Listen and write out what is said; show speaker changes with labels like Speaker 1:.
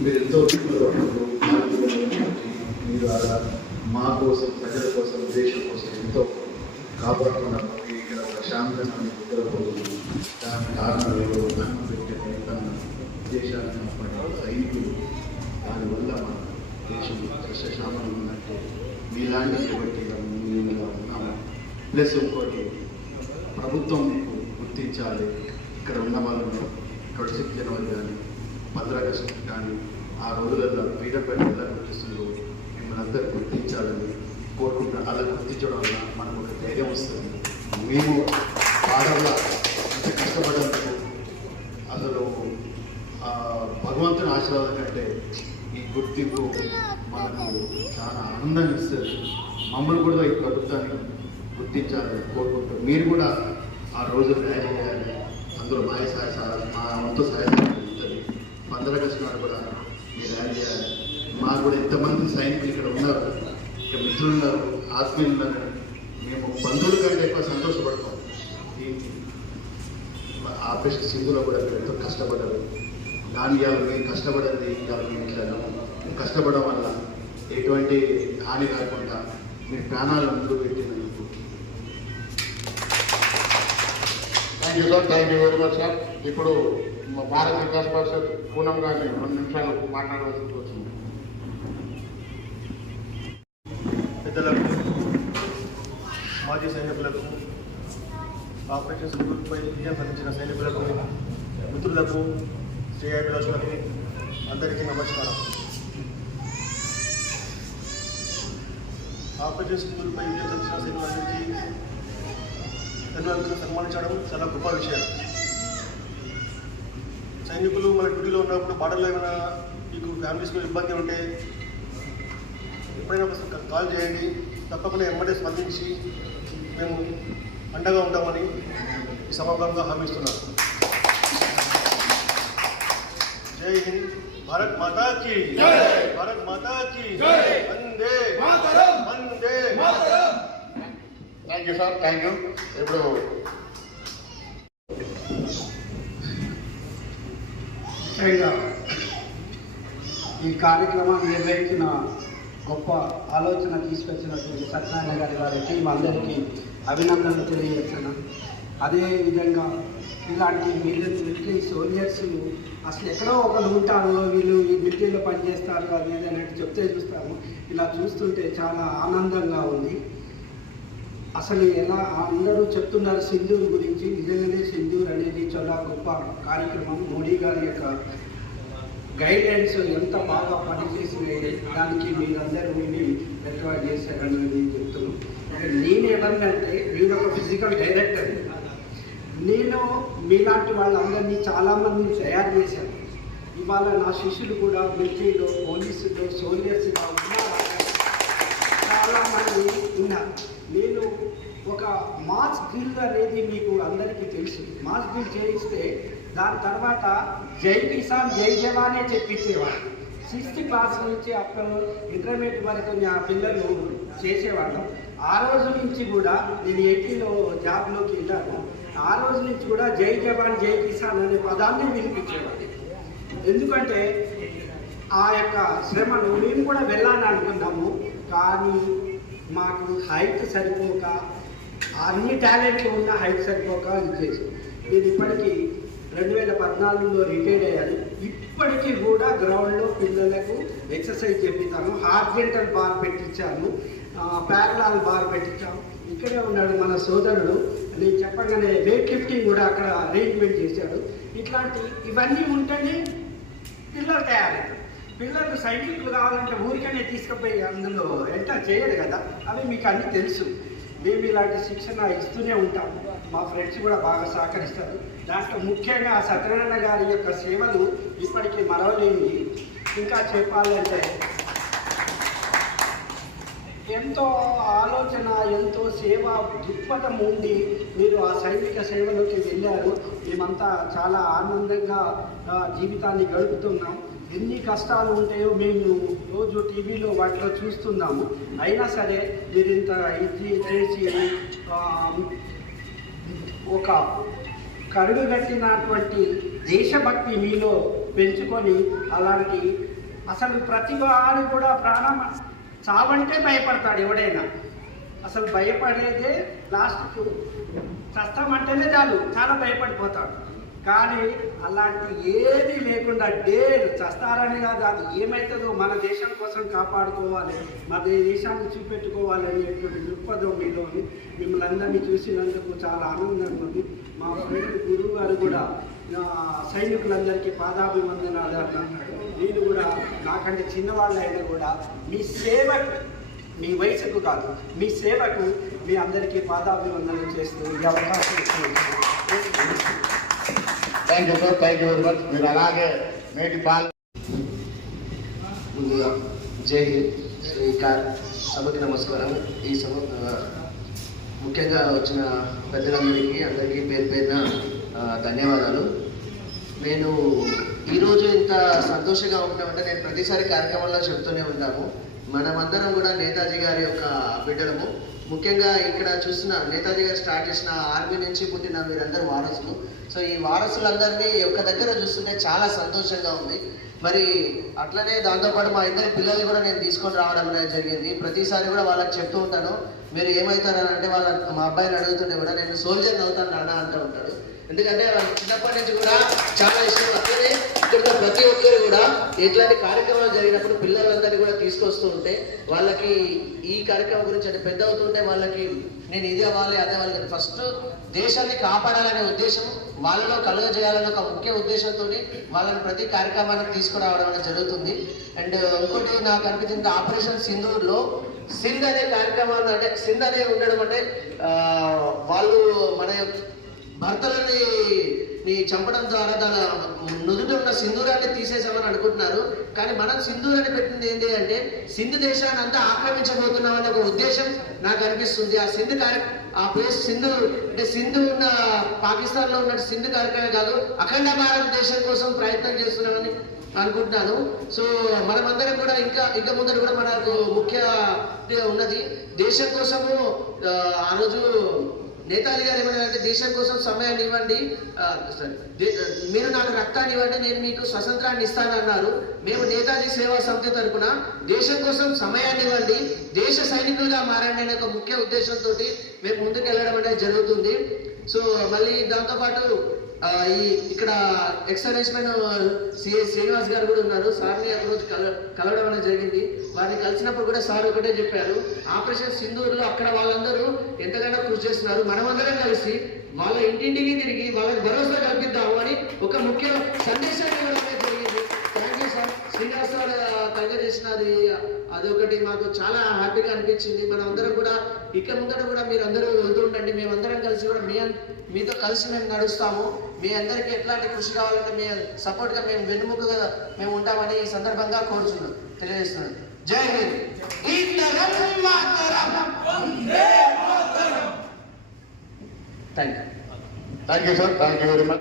Speaker 1: మీరు ఎంతో కష్టపడ్డారు. మీరు అలా మా కోసం ప్రజల కోసం దేశం కోసం ఎంతో కాపాడుకున్నారు ఇక్కడ ప్రశాంతంగా మీ నిద్రపోతుంది దానికి కారణం ఎవరు దేశాన్ని పడే సైనికులు దానివల్ల మన దేశం సస్యశామలు ఉన్నట్టు మీలాంటి బట్టి మేము ఇలా ఉన్నాము ప్లస్ ఇంకోటి ప్రభుత్వం మీకు గుర్తించాలి ఇక్కడ ఉన్న వాళ్ళను ట్వంటీ సిక్స్ జనవరి కానీ పంద్ర ఆగస్టు కానీ ఆ రోజులలో పీడపై ఎలా గుర్తిస్తుందో మిమ్మల్ని అందరూ గుర్తించాలని కోరుకుంటున్నాను అలా గుర్తించడం వల్ల మనకు ఒక ధైర్యం వస్తుంది. మేము పాడవ అంత కష్టపడేందుకు అసలు భగవంతుని ఆశీర్వాదం కంటే ఈ గుర్తింపు మనకు చాలా ఆనందాన్ని ఇస్తుంది. మమ్మల్ని కూడా ఈ ప్రభుత్వాన్ని గుర్తించాలని కోరుకుంటాం మీరు కూడా ఆ రోజు ర్యాలీ చేయాలి. అందులో మాయ సాయ మా మొత్తం సాయ సహకారం ఉంటుంది. పంద్ర ఆగస్టు నాడు కూడా. మీరు ర్యాలీ చేయాలి. మాకు కూడా ఎంతమంది సైనికులు ఇక్కడ ఉన్నారు ఇక్కడ మిత్రులు ఉన్నారు ఆత్మీయులు ఉన్నారు. మేము బంధువుల కంటే ఎక్కువ సంతోషపడతాం. ఈ ఆపరేషన్ సింధులో కూడా మీరు ఎంతో కష్టపడ్డారు. దాని ఇవాళ మేము కష్టపడింది ఇవాళ మేము ఇట్లా కష్టపడడం వల్ల ఎటువంటి హాని కాకుండా మీ ప్రాణాలు ముందు పెట్టినందుకు
Speaker 2: thank you sir thank you very much sir ఇప్పుడు భారత వికాస్ పరిషత్ పూనం గారిని రెండు నిమిషాలు మాట్లాడవలసి వచ్చింది.
Speaker 3: పెద్దలకు మాజీ సైనికులకు ఆపరేషన్ సింధూర్పై విజయం సాధించిన సైనికులకు మిత్రులకు శ్రేయాభిలాషులకు అందరికీ నమస్కారం. ఆపరేషన్ సింధూర్పై విజయం సాధించిన సైనికులందరికీ ధన్యవాదాలు సన్మానించడం చాలా గొప్ప విషయం. సైనికులు మన డ్యూటీలో ఉన్నప్పుడు బార్డర్లో ఏమైనా మీకు ఫ్యామిలీస్లో ఇబ్బంది ఉంటే ఎప్పుడైనా ఒకసారి కాల్ చేయండి. తప్పకుండా ఎమ్మటే స్పందించి మేము అండగా ఉంటామని ఈ సమాగంగా హామీస్తున్నాను జై హింద్. భారత్ మాతా కి భారత్ మాతా కి వందే. వందే.
Speaker 2: Thank you sir thank you ఇప్పుడు
Speaker 4: ముఖ్యంగా ఈ కార్యక్రమాన్ని నిర్వహించిన గొప్ప ఆలోచన తీసుకొచ్చినటువంటి సత్యనారాయణ గారి వారికి టీం అందరికీ అభినందనలు తెలియజేస్తున్నాను అదేవిధంగా ఇలాంటి మిలిటరీ మిలిటరీ సోల్జర్స్ అసలు ఎక్కడో ఒకరు ఉంటారు వీళ్ళు ఈ మిలిటరీలో పనిచేస్తారు అది ఇది అన్నట్టు చెప్తే చూస్తాము. ఇలా చూస్తుంటే చాలా ఆనందంగా ఉంది. అసలు ఎలా అందరూ చెప్తున్నారు సింధూర్ గురించి నిజంగానే సింధూర్ అనేది చాలా గొప్ప కార్యక్రమం. మోడీ గారి యొక్క గైడ్లైన్స్ ఎంత బాగా పనిచేసినాయి దానికి మీరందరూ విని రికవర్ చేశారనేది చెప్తున్నాను. నేను ఏమన్నంటే నేను ఒక ఫిజికల్ డైరెక్టర్ నేను మీలాంటి వాళ్ళందరినీ చాలామందిని తయారు చేశాను. ఇవాళ నా శిష్యులు కూడా మిలిటరీలో పోలీసులో సోల్జర్స్గా ఉన్నారు. చాలామంది ఉన్నారు. నేను ఒక మాస్ డ్రిల్ అనేది మీకు అందరికీ తెలుసు. మాస్ గిల్ చేయిస్తే దాని తర్వాత జై కిసాన్ జై జవానే చెప్పించేవాడు సిక్స్త్ క్లాస్ నుంచి అప్పుడు ఇంటర్మీడియట్ వరకు నా పిల్లలు చేసేవాళ్ళం. ఆ రోజు నుంచి కూడా నేను ఏపీలో జాబ్లోకి వెళ్ళాను. ఆ రోజు నుంచి కూడా జై జవాన్ జై కిసాన్ అనే పదాన్ని వినిపించేవాడు ఎందుకంటే ఆ యొక్క శ్రమను మేము కూడా వెళ్ళాలని అనుకున్నాము కానీ మాకు హైట్ సరిపోక అన్ని టాలెంట్లు ఉన్న హైట్ సరిపోక ఇది చేసి నేను ఇప్పటికీ రెండు వేల పద్నాలుగులో రిటైర్ అయ్యాను. ఇప్పటికీ కూడా గ్రౌండ్లో పిల్లలకు ఎక్సర్సైజ్ చేపిస్తాను. హార్జెంటల్ బార్ పెట్టించాను. ప్యారలాల్ బార్ పెట్టించాము ఇక్కడే ఉన్నాడు మన సోదరుడు. నేను చెప్పగానే వెయిట్ లిఫ్టింగ్ కూడా అక్కడ అరేంజ్మెంట్ చేశాడు. ఇట్లాంటి ఇవన్నీ ఉంటేనే పిల్లలు తయారవుతారు. పిల్లలు సైనికులు కావాలంటే ఊరికనే తీసుకుపోయి అందులో ఎంటర్ చేయరు కదా? అవి మీకు అన్నీ తెలుసు. మేము ఇలాంటి శిక్షణ ఇస్తూనే ఉంటాం. మా ఫ్రెండ్స్ కూడా బాగా సహకరిస్తారు. దాంట్లో ముఖ్యంగా సత్యనారాయణ గారి యొక్క సేవలు ఇప్పటికీ మరవలేని ఇంకా చెప్పాలంటే ఎంతో ఆలోచన ఎంతో సేవ దృక్పథం ఉండి మీరు ఆ సైనిక సేవలోకి వెళ్ళారు. మేమంతా చాలా ఆనందంగా జీవితాన్ని గడుపుతున్నాం. ఎన్ని కష్టాలు ఉంటాయో మేము రోజు టీవీలో వాటిలో చూస్తున్నాము. అయినా సరే మీరు ఇంత ఇది చేసి ఒక ఒక కరుడుగట్టినటువంటి దేశభక్తి మీలో పెంచుకొని అలాంటి అసలు ప్రతి వారు కూడా ప్రాణం చావంటే భయపడతాడు ఎవడైనా. అసలు భయపడేదే లాస్ట్కు చస్తామంటేనే చాలు చాలా భయపడిపోతాడు. కానీ అలాంటి ఏది లేకుండా డేర్ చస్తారని కాదు అది ఏమవుతుందో మన దేశం కోసం కాపాడుకోవాలి మన దేశాన్ని చూపెట్టుకోవాలి అనేటువంటి దృక్పథం మీలోని మిమ్మల్ని అందరినీ చూసినందుకు చాలా ఆనందంగా ఉంది. మా ఫ్రెండ్ గురువు గారు కూడా సైనికులందరికీ పాదాభివందనాలు అని అన్నాడు. నేను కూడా నాకంటే చిన్నవాళ్ళు అయినా కూడా మీ సేవకు మీ వయసుకు కాదు మీ సేవకు మీ అందరికీ పాదాభివందనలు చేస్తూ ఈ అవకాశం
Speaker 2: thank you sir thank you very much మీరు అలాగే నేటి పాల్
Speaker 5: ముందుగా జై హింద్ సభకి నమస్కారం. ఈ సభ ముఖ్యంగా వచ్చిన పెద్దలందరికీ అందరికీ పేరు పేరున ధన్యవాదాలు. నేను ఈరోజు ఇంత సంతోషంగా ఉంటామంటే నేను ప్రతిసారి కార్యక్రమంలో చెప్తూనే ఉంటాము. మనమందరం కూడా నేతాజీ గారి యొక్క బిడ్డలము. ముఖ్యంగా ఇక్కడ చూసిన నేతాజీ గారు స్టార్ట్ చేసిన ఆర్మీ నుంచి పుట్టిన మీరందరూ వారసులు. సో ఈ వారసులందరినీ ఒక్క దగ్గర చూస్తుంటే చాలా సంతోషంగా ఉంది. మరి అట్లనే దాంతోపాటు మా ఇద్దరి పిల్లల్ని కూడా నేను తీసుకొని రావడం అనేది జరిగింది. ప్రతిసారి కూడా వాళ్ళకి చెప్తూ ఉంటాను. మీరు ఏమవుతారని అంటే వాళ్ళ మా అబ్బాయిని అడుగుతుండే కూడా నేను సోల్జర్ అవుతాను నాన్న అంటూ ఉంటాడు. ఎందుకంటే వాళ్ళకి చిన్నప్పటి నుంచి కూడా చాలా ఇష్టం. అట్లనే ఇక్కడ ప్రతి ఒక్కరు కూడా ఎట్లాంటి కార్యక్రమాలు జరిగినప్పుడు పిల్లలందరినీ కూడా తీసుకొస్తూ ఉంటే వాళ్ళకి ఈ కార్యక్రమం గురించి అంటే పెద్ద అవుతుంటే వాళ్ళకి నేను ఇది అవ్వాలి అదే అవ్వాలి ఫస్ట్ దేశాన్ని కాపాడాలనే ఉద్దేశం వాళ్ళలో కలుగజేయాలనే ఒక ముఖ్య ఉద్దేశంతో వాళ్ళని ప్రతి కార్యక్రమానికి తీసుకురావడం అనేది జరుగుతుంది. అండ్ ఇంకోటి నాకు అనిపించింది ఆపరేషన్ సింధూర్లో సింధ్ అనే కార్యక్రమాన్ని అంటే సింధ్ అనే ఉండడం అంటే వాళ్ళు మన భర్తలని ని చంపడం ద్వారా తన నుదుట ఉన్న సింధూరాన్ని తీసేసామని అనుకుంటున్నారు. కానీ మనం సింధూరాన్ని పెట్టింది ఏంటి అంటే సింధు దేశాన్ని అంతా ఆక్రమించబోతున్నామనే ఒక ఉద్దేశం నాకు అనిపిస్తుంది. ఆ సింధు కార్య ఆ ప్లేస్ సింధు అంటే సింధు ఉన్న పాకిస్తాన్లో ఉన్న సింధు కార్యక్రమే కాదు అఖండ భారతదేశం కోసం ప్రయత్నం చేస్తున్నామని అనుకుంటున్నాను. సో మనమందరం కూడా ఇంకా ఇంకా ముందర కూడా మనకు ముఖ్య ఉన్నది. దేశం కోసము ఆ రోజు నేతాజీ గారు ఏమన్నారంటే దేశం కోసం సమయాన్ని ఇవ్వండి. మీరు నాకు రక్తాన్ని ఇవ్వండి నేను మీకు స్వతంత్రాన్ని ఇస్తానన్నారు మేము నేతాజీ సేవా సంస్థ తరపున దేశం కోసం సమయాన్ని ఇవ్వండి. దేశ సైనికులుగా మారండి అనే ఒక ముఖ్య ఉద్దేశంతో మేము ముందుకు వెళ్ళడం అనేది జరుగుతుంది. సో మళ్ళీ దాంతోపాటు ఈ ఇక్కడ ఎక్స్ సర్వీస్మెన్ సిఏ శ్రీనివాస్ గారు కూడా ఉన్నారు. సార్ని ఒక కల కలవడం అనేది జరిగింది. వారిని కలిసినప్పుడు కూడా సార్ ఒకటే చెప్పారు ఆపరేషన్ సింధూరులో అక్కడ వాళ్ళందరూ ఎంతగానో కృషి చేస్తున్నారు. మనమందరం కలిసి వాళ్ళ ఇంటింటికి తిరిగి వాళ్ళకి భరోసా కల్పిద్దాము అని ఒక ముఖ్య సందేశాన్ని జరిగింది. Thank you sir Srinivas sir కలగ చేసినది అదొకటి మాకు చాలా హ్యాపీగా అనిపించింది. మనం అందరం కూడా ఇక ముందర కూడా మీరు అందరూ వెళ్తూ ఉండండి. మేమందరం కలిసి కూడా మీ మీతో కలిసి మేము నడుస్తాము. మీ అందరికీ ఎట్లాంటి కృషి కావాలంటే మీ సపోర్ట్గా మేము వెన్నుముకగా మేము ఉంటామని ఈ సందర్భంగా కోరుచున్నాం. తెలియజేస్తున్నాను. జై హింద్ ఇందరం మాతరం. Thank you
Speaker 2: thank you sir thank you very much